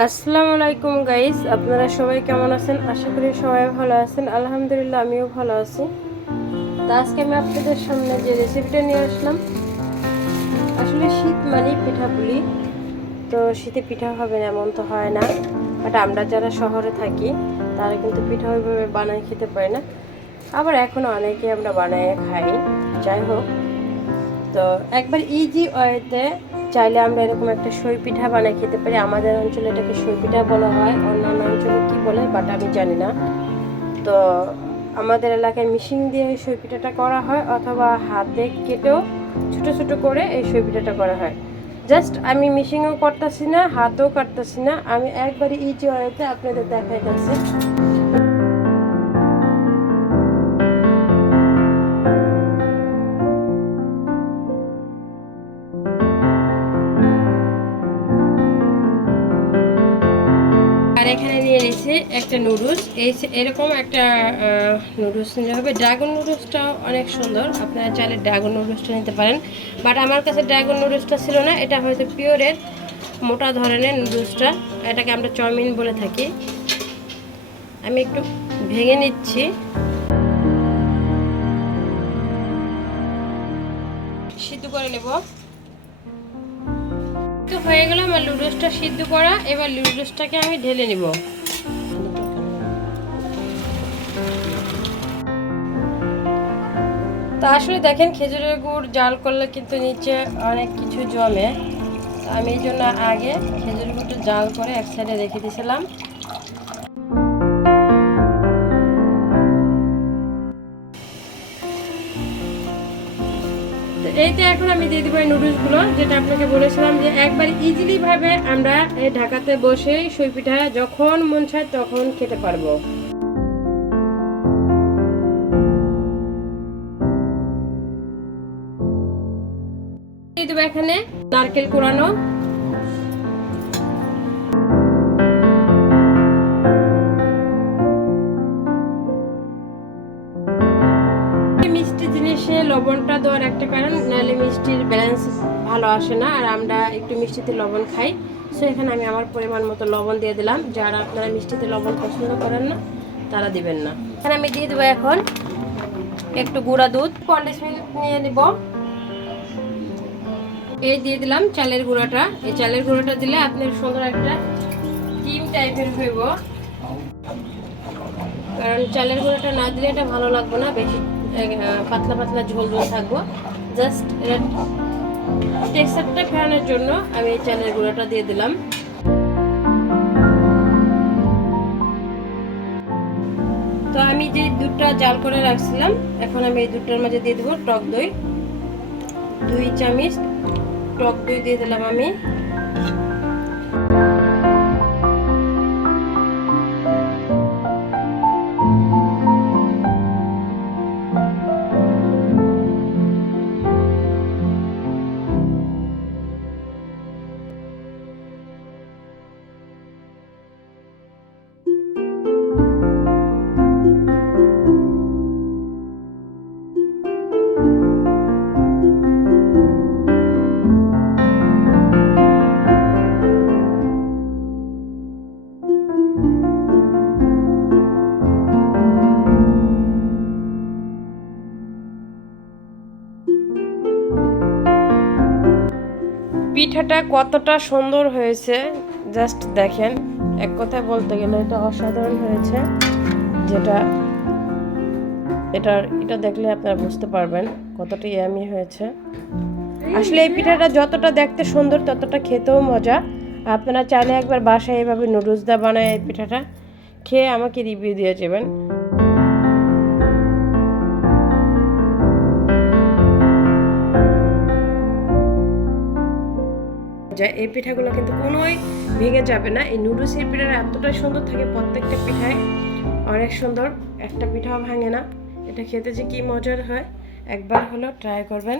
আসসালামু আলাইকুম গাইস, আপনারা সবাই কেমন আছেন? আশা করি সবাই ভালো আছেন। আলহামদুলিল্লাহ, আমিও ভালো আছি। তো আজকে আমি আপনাদের সামনে যে রেসিপিটা নিয়ে আসলাম, আসলে শীত মানেই পিঠাপুলি। তো শীতে পিঠা হবে না এমন তো হয় না, বাট আমরা যারা শহরে থাকি তারা কিন্তু পিঠা ওইভাবে বানায় খেতে পারি না। আবার এখনও অনেকে আমরা বানায় খাই। যাই হোক, তো একবার ইজি ওয়েতে চাইলে আমরা এরকম একটা সই পিঠা বানিয়ে খেতে পারি। আমাদের অঞ্চলে এটাকে সই পিঠা বলা হয়, অন্যান্য অঞ্চলে কি বলে বাট আমি জানি না। তো আমাদের এলাকায় মিশিং দিয়ে এই সই পিঠাটা করা হয়, অথবা হাতে কেটেও ছোট ছোট করে এই সই পিঠাটা করা হয়। জাস্ট আমি মিশিংও করতেছি না, হাতেও কাটতেছি না, আমি একবারে ইজি ওয়েতে আপনাদের দেখাইতেছি। আর এখানে নিয়ে নিয়েছি একটা নুডলস। এরকম একটা নুডলস নিতে হবে। ড্রাগন নুডলসটাও অনেক সুন্দর, আপনারা চাইলে ড্রাগন নুডলসটা নিতে পারেন, বাট আমার কাছে ড্রাগন নুডলসটা ছিল না। এটা হয়তো পিওরের মোটা ধরনের নুডলসটা, এটাকে আমরা চাউমিন বলে থাকি। আমি একটু ভেঙে নিচ্ছি, সিদ্ধ করে নেব। তো হয়ে গেল আমার নুডলসটা সিদ্ধ করা। এবার নুডলসটাকে আমি ঢেলে নিব। তা আসলে দেখেন, খেজুরের গুড় জাল করলে কিন্তু নিচে অনেক কিছু জমে। তো আমি এই জন্য আগে খেজুরের গুড়টা জাল করে এক সাইডে রেখে দিয়েছিলাম। তো এইতে এখন আমি দিয়ে দিব এই নুডলসগুলো, যেটা আপনাকে বলেছিলাম যে একবার ইজিলি ভাবে আমরা এই ঢাকাতে বসে সই পিঠা যখন মন চায় তখন খেতে পারবো। দিয়ে দেবো এখানে নারকেল কোড়ানো, মিষ্টি জিনিসে লবণটা দেওয়ার একটা কারণ, নাহলে মিষ্টির ব্যালেন্স ভালো আসে না, আর আমরা একটু মিষ্টিতে লবণ খাই। সো এখানে আমি আমার পরিমাণ মতো লবণ দিয়ে দিলাম। যারা আপনারা মিষ্টিতে লবণ পছন্দ করেন না তারা দিবেন না। এখানে আমি দিয়ে দেবো এখন একটু গুঁড়া দুধ, কন্ডেন্স মিল্ক নিয়ে নিব। এই দিয়ে দিলাম চালের গুঁড়াটা। এই চালের গুঁড়াটা দিলে আপনার সুন্দর একটা ক্রিম টাইপের হইব, কারণ চালের গুঁড়াটা না দিলে এটা ভালো লাগবে না, বেশি পাতলা পাতলা ঝোল ঝোল থাকবো। জাস্ট এটা টেক্সচারটা ফেরানোর জন্য আমি এই চালের গুঁড়াটা দিয়ে দিলাম। তো আমি যে দুধটা জাল করে রাখছিলাম, এখন আমি এই দুধটার মাঝে দিয়ে দেবো টক দই। 2 চামচ টক দই দিয়ে দিলাম আমি। পিঠাটা কতটা সুন্দর হয়েছে জাস্ট দেখেন। এক কথায় বলতে গেলে এটা অসাধারণ হয়েছে। যেটা এটা দেখলে আপনারা বুঝতে পারবেন কতটা ইয়ামি হয়েছে। আসলে এই পিঠাটা যতটা দেখতে সুন্দর ততটা খেতেও মজা। আপনারা চাইলে একবার বাসায় এইভাবে নুডলস দিয়ে বানায় এই পিঠাটা খেয়ে আমাকে রিভিউ দিয়ে যাবেন। এই পিঠাগুলো কিন্তু কোনোই ভেঙে যাবে না। এই নুডলসের পিঠাটা এতটাই সুন্দর থাকে, প্রত্যেকটা পিঠায় অনেক সুন্দর, একটা পিঠাও ভাঙে না। এটা খেতে যে কি মজার হয়, একবার হলো ট্রাই করবেন।